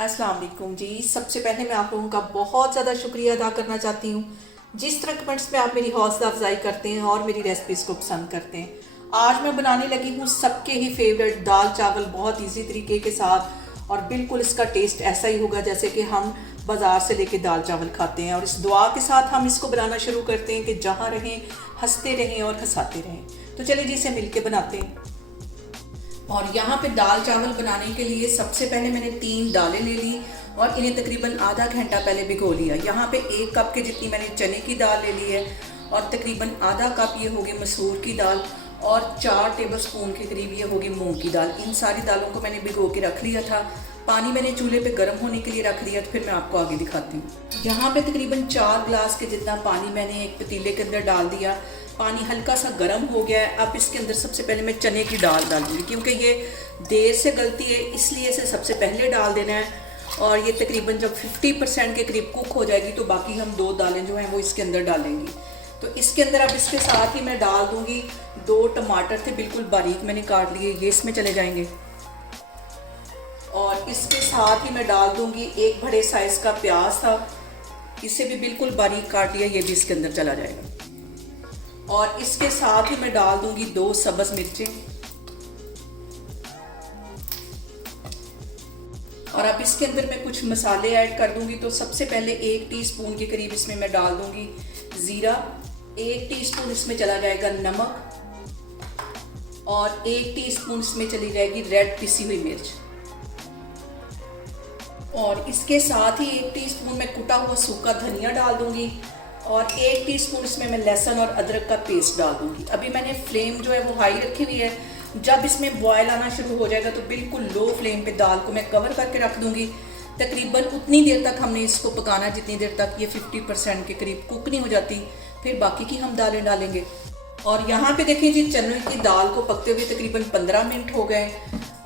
अस्सलाम वालेकुम जी। सबसे पहले मैं आप लोगों का बहुत ज़्यादा शुक्रिया अदा करना चाहती हूँ जिस तरह कमेंट्स में आप मेरी हौसला अफजाई करते हैं और मेरी रेसिपीज़ को पसंद करते हैं। आज मैं बनाने लगी हूँ सबके ही फेवरेट दाल चावल बहुत इजी तरीके के साथ, और बिल्कुल इसका टेस्ट ऐसा ही होगा जैसे कि हम बाज़ार से लेके दाल चावल खाते हैं। और इस दुआ के साथ हम इसको बनाना शुरू करते हैं कि जहाँ रहें हंसते रहें और हंसाते रहें। तो चलिए जी इसे मिलके बनाते हैं। और यहाँ पे दाल चावल बनाने के लिए सबसे पहले मैंने 3 दालें ले ली और इन्हें तकरीबन आधा घंटा पहले भिगो लिया। यहाँ पे 1 कप के जितनी मैंने चने की दाल ले ली है और तकरीबन आधा कप ये होगी मसूर की दाल और 4 टेबलस्पून के करीब ये होगी मूंग की दाल। इन सारी दालों को मैंने भिगो के रख लिया था। पानी मैंने चूल्हे पे गर्म होने के लिए रख दिया, तो फिर मैं आपको आगे दिखाती हूँ। यहाँ पे तकरीबन 4 गिलास के जितना पानी मैंने एक पतीले के अंदर डाल दिया। पानी हल्का सा गर्म हो गया है। अब इसके अंदर सबसे पहले मैं चने की दाल डालूंगी, क्योंकि ये देर से गलती है इसलिए इसे सबसे पहले डाल देना है। और ये तकरीबन जब 50% के करीब कुक हो जाएगी तो बाकी हम 2 दालें जो हैं वो इसके अंदर डालेंगी। तो इसके अंदर अब इसके साथ ही मैं डाल दूंगी 2 टमाटर थे बिल्कुल बारीक मैंने काट लिए, ये इसमें चले जाएंगे। और इसके साथ ही मैं डाल दूंगी 1 बड़े साइज़ का प्याज था, इसे भी बिल्कुल बारीक काट लिया, ये भी इसके अंदर चला जाएगा। और इसके साथ ही मैं डाल दूंगी 2 सब्ज़ मिर्चें। और अब इसके अंदर मैं कुछ मसाले ऐड कर दूंगी। तो सबसे पहले 1 टीस्पून के करीब इसमें मैं डाल दूंगी ज़ीरा, 1 टीस्पून इसमें चला जाएगा नमक और 1 टीस्पून इसमें चली जाएगी रेड पिसी हुई मिर्च। और इसके साथ ही 1 टीस्पून मैं कुटा हुआ सूखा धनिया डाल दूंगी और 1 टीस्पून इसमें मैं लहसुन और अदरक का पेस्ट डाल दूंगी। अभी मैंने फ्लेम जो है वो हाई रखी हुई है। जब इसमें बॉयल आना शुरू हो जाएगा तो बिल्कुल लो फ्लेम पे दाल को मैं कवर करके रख दूंगी। तकरीबन उतनी देर तक हमने इसको पकाना जितनी देर तक ये 50% के करीब कुक नहीं हो जाती, फिर बाकी की हम दालें डालेंगे। और यहाँ पे देखिए जी चने की दाल को पकते हुए तकरीबन 15 मिनट हो गए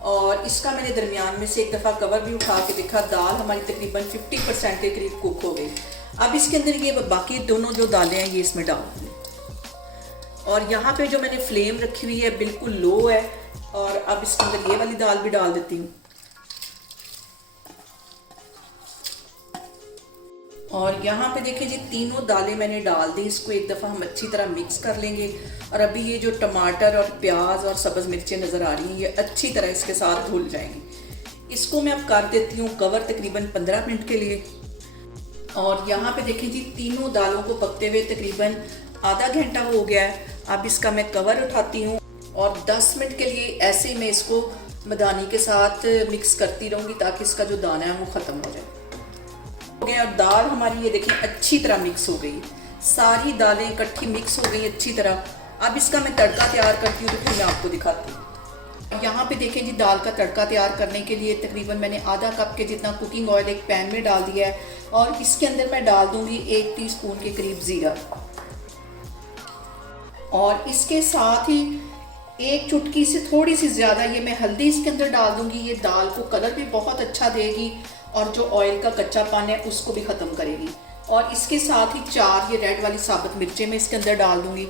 और इसका मैंने दरमियान में से एक दफ़ा कवर भी उठा के देखा, दाल हमारी तकरीबन 50% के करीब कुक हो गई। अब इसके अंदर ये बाकी दोनों जो दालें हैं ये इसमें डाल दूँगी। और यहाँ पे जो मैंने फ्लेम रखी हुई है बिल्कुल लो है। और अब इसके अंदर ये वाली दाल भी डाल देती हूँ। और यहाँ पे देखिए जी तीनों दालें मैंने डाल दी। इसको एक दफ़ा हम अच्छी तरह मिक्स कर लेंगे। और अभी ये जो टमाटर और प्याज और सब्ज़ मिर्चें नज़र आ रही हैं ये अच्छी तरह इसके साथ घुल जाएंगी। इसको मैं अब कर देती हूँ कवर तकरीबन 15 मिनट के लिए। और यहाँ पे देखें जी तीनों दालों को पकते हुए तकरीबन आधा घंटा हो गया है। अब इसका मैं कवर उठाती हूँ और 10 मिनट के लिए ऐसे ही मैं इसको मदानी के साथ मिक्स करती रहूँगी ताकि इसका जो दाना है वो ख़त्म हो जाए। हो गया और दाल हमारी ये देखिए अच्छी तरह मिक्स हो गई, सारी दालें इकट्ठी मिक्स हो गई अच्छी तरह। अब इसका मैं तड़का तैयार करती हूँ तो फिर मैं आपको दिखाती हूँ। यहाँ पे देखें जी दाल का तड़का तैयार करने के लिए तकरीबन मैंने आधा कप के जितना कुकिंग ऑयल एक पैन में डाल दिया है और इसके अंदर मैं डाल दूंगी 1 टीस्पून के करीब ज़ीरा। और इसके साथ ही 1 चुटकी से थोड़ी सी ज़्यादा ये मैं हल्दी इसके अंदर डाल दूंगी। ये दाल को कलर भी बहुत अच्छा देगी और जो ऑयल का कच्चापन है उसको भी ख़त्म करेगी। और इसके साथ ही 4 ये रेड वाली साबुत मिर्चें मैं इसके अंदर डाल दूंगी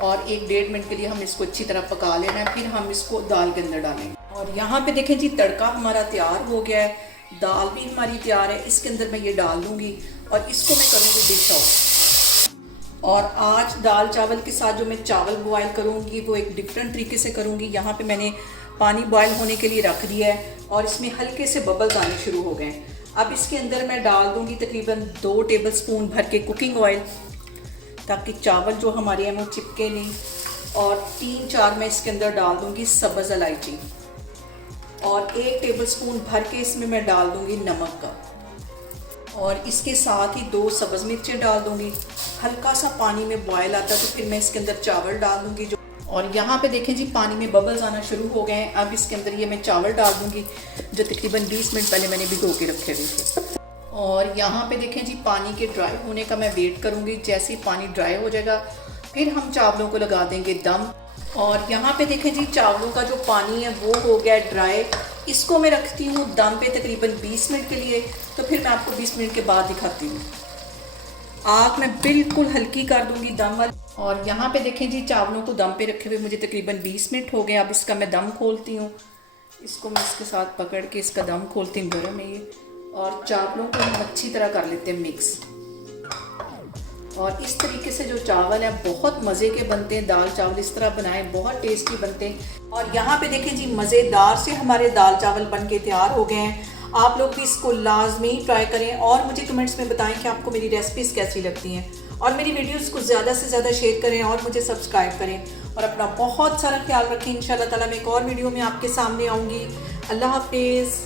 और 1-1.5 मिनट के लिए हम इसको अच्छी तरह पका लेना है, फिर हम इसको दाल के अंदर डालेंगे। और यहाँ पे देखें जी तड़का हमारा तैयार हो गया है, दाल भी हमारी तैयार है। इसके अंदर मैं ये डाल दूंगी और इसको मैं करूँगी डिश आउट। और आज दाल चावल के साथ जो मैं चावल बॉयल करूँगी वो एक डिफरेंट तरीके से करूँगी। यहाँ पे मैंने पानी बॉयल होने के लिए रख दिया है और इसमें हल्के से बबल्स आने शुरू हो गए। अब इसके अंदर मैं डाल दूँगी तकरीबन 2 टेबलस्पून भर के कुकिंग ऑयल ताकि चावल जो हमारे हैं वो चिपके नहीं। और 3-4 मैं इसके अंदर डाल दूँगी सब्ज़ इलायची और 1 टेबलस्पून भर के इसमें मैं डाल दूँगी नमक का। और इसके साथ ही 2 सब्ज़ मिर्चें डाल दूँगी। हल्का सा पानी में बॉयल आता है तो फिर मैं इसके अंदर चावल डाल दूँगी जो। और यहाँ पे देखें जी पानी में बबल्स आना शुरू हो गए हैं। अब इसके अंदर ये मैं चावल डाल दूँगी जो तकरीबन 20 मिनट पहले मैंने भिगो के रखे हुए थे। और यहाँ पे देखें जी पानी के ड्राई होने का मैं वेट करूँगी। जैसे ही पानी ड्राई हो जाएगा फिर हम चावलों को लगा देंगे दम। और यहाँ पे देखें जी चावलों का जो पानी है वो हो गया ड्राई। इसको मैं रखती हूँ दम पे तकरीबन 20 मिनट के लिए, तो फिर मैं आपको 20 मिनट के बाद दिखाती हूँ। आग मैं बिल्कुल हल्की कर दूँगी दम वाली। और यहाँ पे देखें जी चावलों को दम पे रखे हुए मुझे तकरीबन 20 मिनट हो गए। अब इसका मैं दम खोलती हूँ। इसको मैं इसके साथ पकड़ के इसका दम खोलती हूँ, गर्म है ये। और चावलों को हम अच्छी तरह कर लेते हैं मिक्स। और इस तरीके से जो चावल है बहुत मज़े के बनते हैं। दाल चावल इस तरह बनाएं, बहुत टेस्टी बनते हैं। और यहाँ पे देखें जी, मज़ेदार से हमारे दाल चावल बन के तैयार हो गए हैं। आप लोग भी इसको लाजमी ट्राई करें और मुझे कमेंट्स में बताएं कि आपको मेरी रेसिपीज़ कैसी लगती हैं। और मेरी वीडियोस को ज़्यादा से ज़्यादा शेयर करें और मुझे सब्सक्राइब करें। और अपना बहुत सारा ख्याल रखें। इंशाल्लाह ताला मैं एक और वीडियो में आपके सामने आऊँगी। अल्लाह हाफिज़।